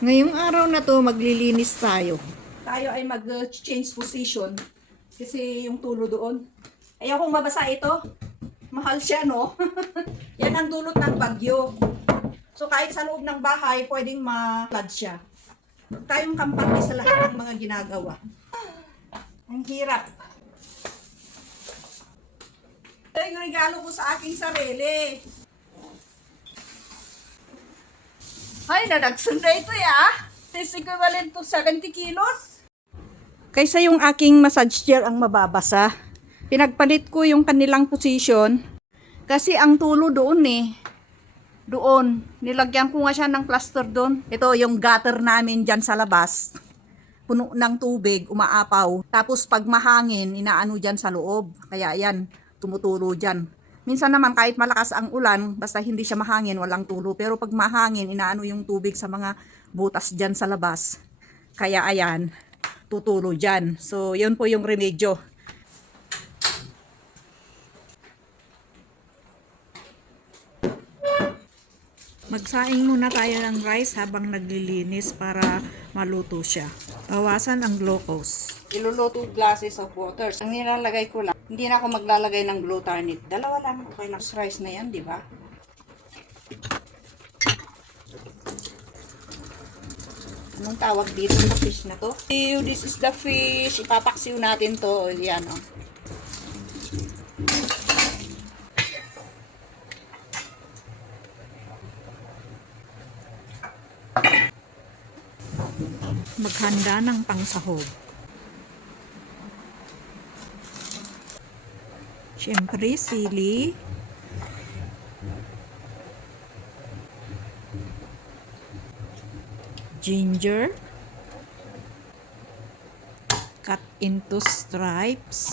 Ngayong araw na to, maglilinis tayo. tayo ay mag-change position kasi yung tulo doon. Ayaw kong mabasa ito. Mahal siya, no? Yan ang dulot ng bagyo. So kahit sa loob ng bahay, pwedeng ma-flood siya. Tayong kampante sa lahat ng mga ginagawa. Ang hirap. Ito yung regalo ko sa aking sarili. Ay, nanagsunday ito ya. It's equivalent to 70 kilos. Kaysa yung aking massage chair ang mababasa, pinagpalit ko yung kanilang position kasi ang tulo doon eh. Doon. Nilagyan ko nga siya ng plaster doon. Ito yung gutter namin dyan sa labas. Puno ng tubig, umaapaw. Tapos pag mahangin, inaano dyan sa loob. Kaya yan, tumutulo dyan. Minsan naman kahit malakas ang ulan, basta hindi siya mahangin, walang tulo. Pero pag mahangin, inaano yung tubig sa mga butas dyan sa labas. Kaya ayan, tutulo dyan. So, yun po yung remedyo. Magsaing muna tayo ng rice habang naglilinis para maluto siya. Bawasan ang glucose. Iluluto glasses of water. Ang nilalagay ko lang, hindi na ako maglalagay ng glutarnate. Dalawa lang, okay na. Rice na yan, di ba? Anong tawag dito sa fish na to? This is the fish. Ipapaksiw natin to. Yan, oh. Maghanda ng pangsahog. Siyempre, sili. Ginger. Cut into stripes.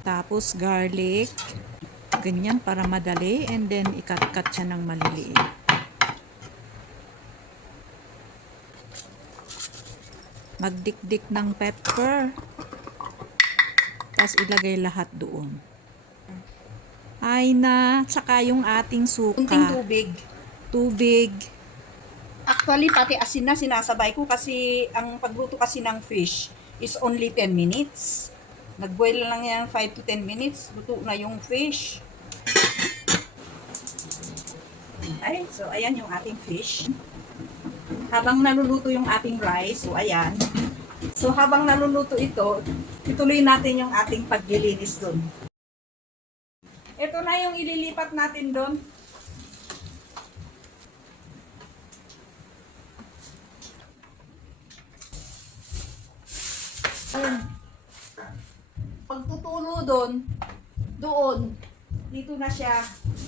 Tapos garlic. Ganyan para madali. And then, ikat-cut siya ng maliliit. Magdikdik ng pepper. Tapos ilagay lahat doon. Ay na, saka yung ating suka. Kunting tubig. Tubig. Actually, pati asin na sinasabay ko kasi ang pagluto kasi ng fish is only 10 minutes. Nag-boil lang yan 5 to 10 minutes. Luto na yung fish. Ay, so ayan yung ating fish. Habang naluluto yung ating rice, so ayan. So habang naluluto ito, ituloy natin yung ating paglilinis doon. Ito na yung ililipat natin doon. Pagtutulo doon, doon, dito na siya.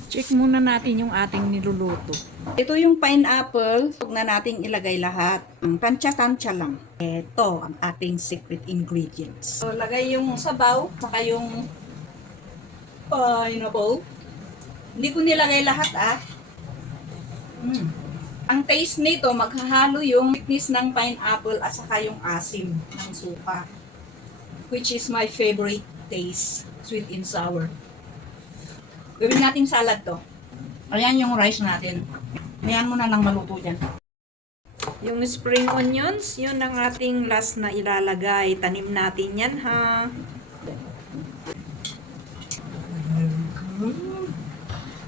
Check muna natin yung ating niluluto. Ito yung pineapple. Huwag na nating ilagay lahat. Tansya-tansya lang. Ito ang ating secret ingredients. So, lagay yung sabaw, saka yung pineapple. Hindi ko nilagay lahat ah. Mm. Ang taste nito, maghahalo yung sweetness ng pineapple at saka yung asim ng suka. Which is my favorite taste. Sweet and sour. Gawin natin salad to. Ayan yung rice natin. Ayan mo na lang maluto dyan. Yung spring onions, yun ang ating last na ilalagay. Tanim natin yan ha.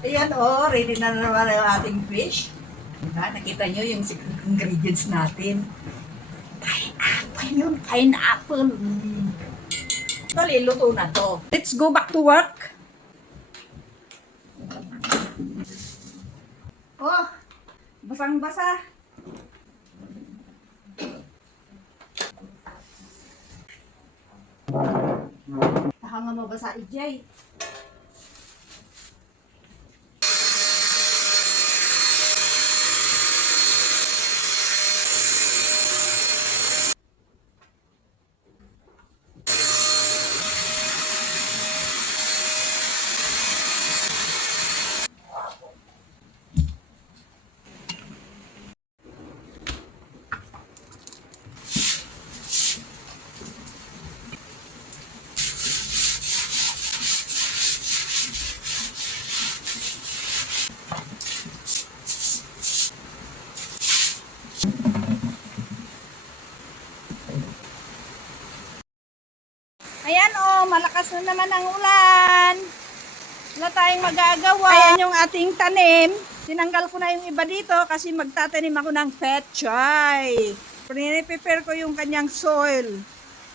Ayan oh, ready na naman yung ating fish. Diba? Nakita nyo yung secret ingredients natin. Pineapple yun, pineapple. Mm. Tuloy, luto na to. Let's go back to work. Oh, basang-basa. Tahan nga mabasa, Ijay. Naman ang ulan. Wala tayong magagawa. Ayan yung ating tanim. Tinanggal ko na yung iba dito kasi magtatanim ako ng petchay. Prepare ko yung kanyang soil.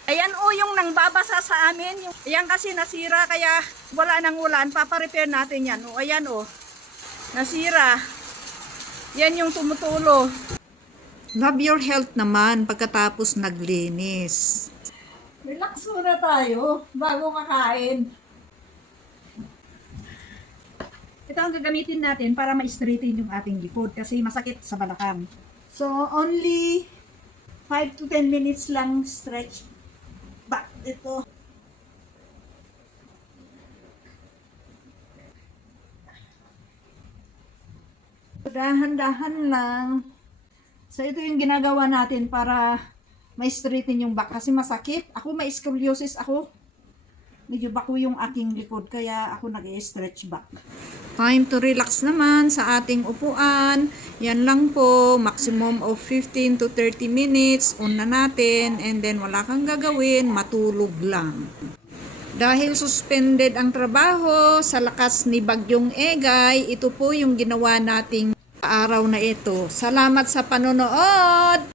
Ayan o yung nang babasa sa amin. Yung, ayan kasi nasira kaya wala nang ulan. Paparepair natin yan. O ayan o. Nasira. Yan yung tumutulo. Love your health naman pagkatapos naglinis. Relax muna tayo bago kakain. Ito ang gagamitin natin para ma-straighten yung ating likod kasi masakit sa balakang. So, only 5 to 10 minutes lang stretch back ito. Dahan-dahan lang. So, ito yung ginagawa natin para may straighten yung back kasi masakit. Ako may scoliosis ako. Medyo bako yung aking likod kaya ako nag-stretch back. Time to relax naman sa ating upuan. Yan lang po, maximum of 15 to 30 minutes. On na natin and then wala kang gagawin, matulog lang. Dahil suspended ang trabaho sa lakas ni Bagyong Egay, ito po yung ginawa nating araw na ito. Salamat sa panonood!